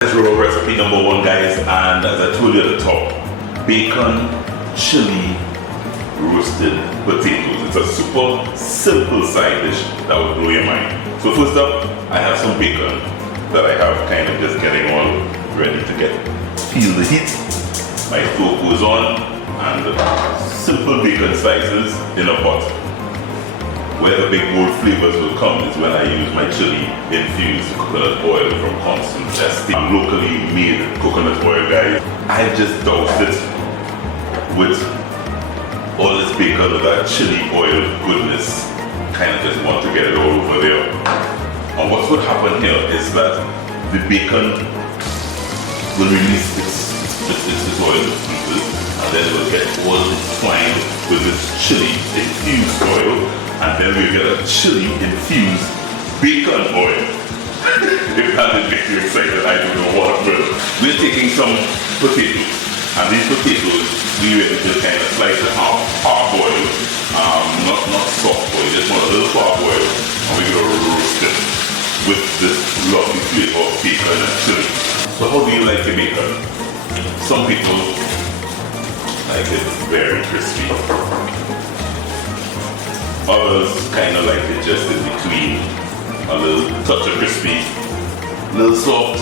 Let's roll recipe number one, guys, and as I told you at the top, bacon, chili, roasted potatoes. It's a super simple side dish that will blow your mind. So first up, I have some bacon that I have kind of just getting all ready to feel the heat. My stove goes on, and simple bacon slices in a pot. Where the big bold flavors will come is when I use my chili infused coconut oil from Constance. That's the locally made coconut oil, guys. I just doused it with all this bacon with that chili oil goodness. Kind of just want to get it all over there. And what would happen here is that the bacon will release its oil pieces, and then it will get all entwined with this chili infused oil. And then we get a chili infused bacon oil. If that didn't make you excited, I don't know what will. We're taking some potatoes, and these potatoes we really just kind of slice it half boiled, not soft boiled, just want a little half boiled, and we're gonna roast it with this lovely flavor of bacon and chili. So how do you like your bacon? Some people like it very crispy. Others kind of like it just in between, a little touch of crispy, a little soft.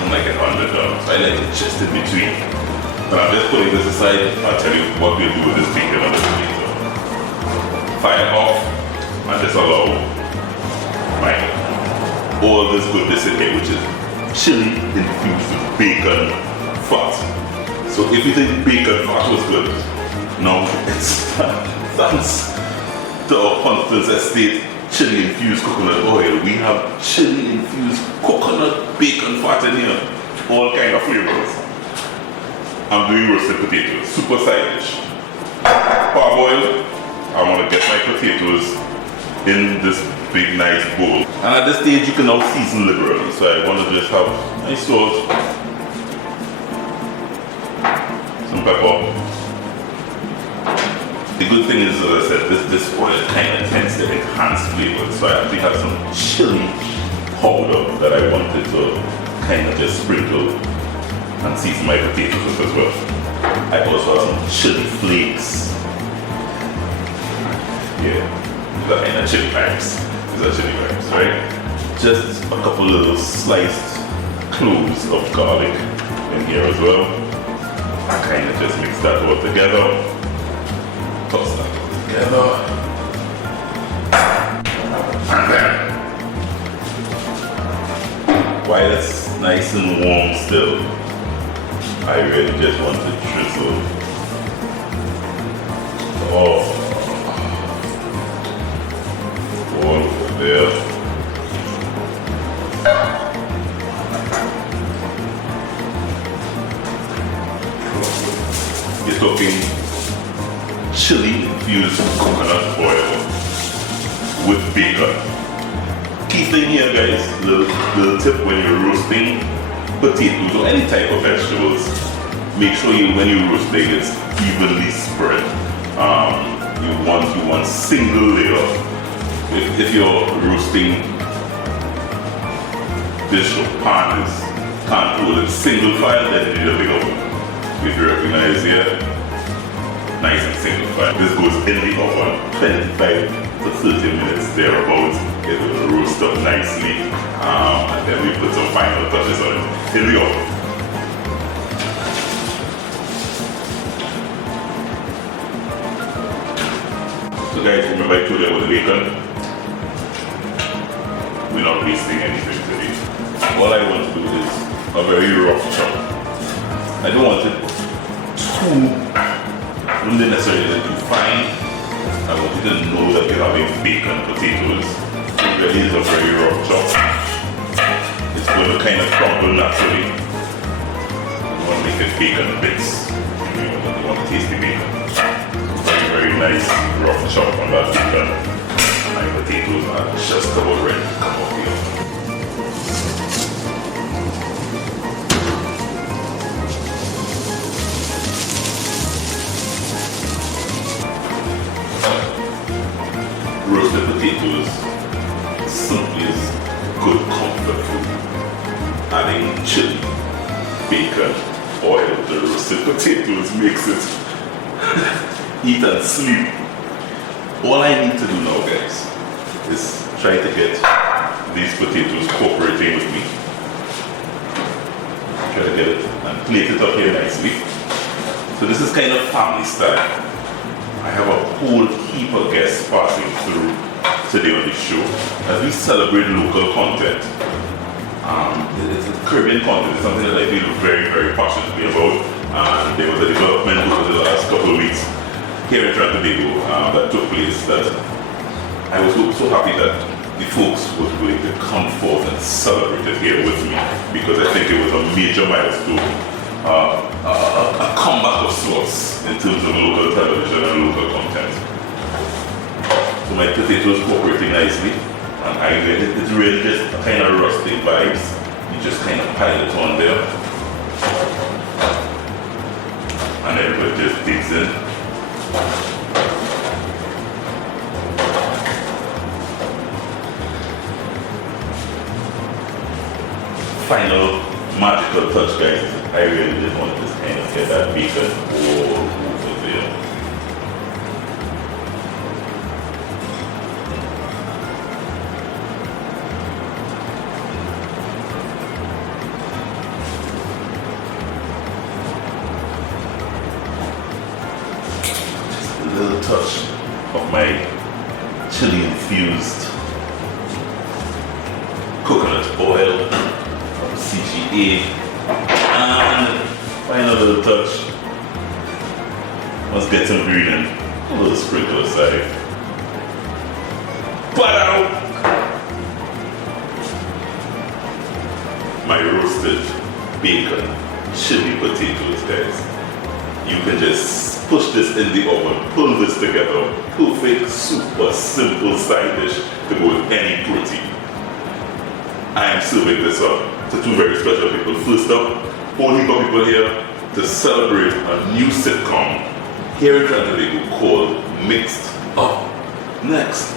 I'm like an underdog, so I like it just in between. But I'm just putting this aside. I'll tell you what we'll do with this bacon on the potato. Fire off, and just allow all this goodness in here, which is chili infused with bacon fat. So if you think bacon fat was good, no, it's thanks to our Constance Estate chili infused coconut oil. We have chili infused coconut bacon fat in here. All kind of flavors. I'm doing roasted potatoes, super side dish. Parboiled, I want to get my potatoes in this big nice bowl. And at this stage you can now season liberally. So I want to just have nice salt, some pepper. The good thing is, as I said, this oil kind of tends to enhance flavors. So I actually have some chili powder that I wanted to kind of just sprinkle and season my potatoes with as well. I also have some chili flakes. Yeah, these are kind of chili pipes. These are chili pipes, right? Just a couple little sliced cloves of garlic in here as well. I kind of just mix that all together. Toss that together. And then, while it's nice and warm still, I really just want to drizzle. Oh, all over there. You're talking chili infused coconut oil with bacon. Key thing here, guys, little tip when you're roasting potatoes or any type of vegetables, make sure when you're roasting it's evenly spread. You want single layer. If your roasting dish or pan can't hold it single file, then you need a bigger one. If you recognize here, nice and single file. This goes in the oven 25 to 30 minutes thereabouts. It will roast up nicely, and then we put some final touches on it in the oven. So guys, remember I told you about the bacon? We're not wasting anything today. All I want to do is a very rough chop. I don't want it don't necessarily too fine. I want you to know that you're having bacon potatoes. It really is a very rough chop. It's going to kind of crumble naturally. You want to make it bacon bits. You want to taste the bacon. Very, very nice rough chop on that bacon. My potatoes are just about ready to come off the oven. Roasted potatoes simply is good comfort food. adding chili, bacon, oil, the roasted potatoes makes it eat and sleep. All I need to do now, guys, is try to get these potatoes cooperating with me. Try to get it and plate it up here nicely. So this is kind of family style. I have a whole heap of guests passing through today on the show as we celebrate local content. It's a Caribbean content. It's something that I feel very, very passionately about. And there was a development over the last couple of weeks here in Trinidad and Tobago that took place that I was so happy that the folks were willing to come forth and celebrate it here with me, because I think it was a major milestone, a comeback of sorts in terms of local television and local content. So my potatoes cooperating nicely, and it's really just a kind of rustic vibes. You just kind of pile it on there, and everybody just digs in. Final magical touch, guys. I really just want to just kind of get that bacon all over there. Just a little touch of my chili infused coconut oil, CGA, and final little touch. Let's get some green and a little sprinkle aside. Wow! My roasted bacon, chili potatoes, guys. You can just push this in the oven, pull this together. Perfect, super simple side dish to go with any protein. I am serving this up to two very special people. First up, whole heap of people here to celebrate a new sitcom here in Trinidad and Tobago called Mixed Up Next.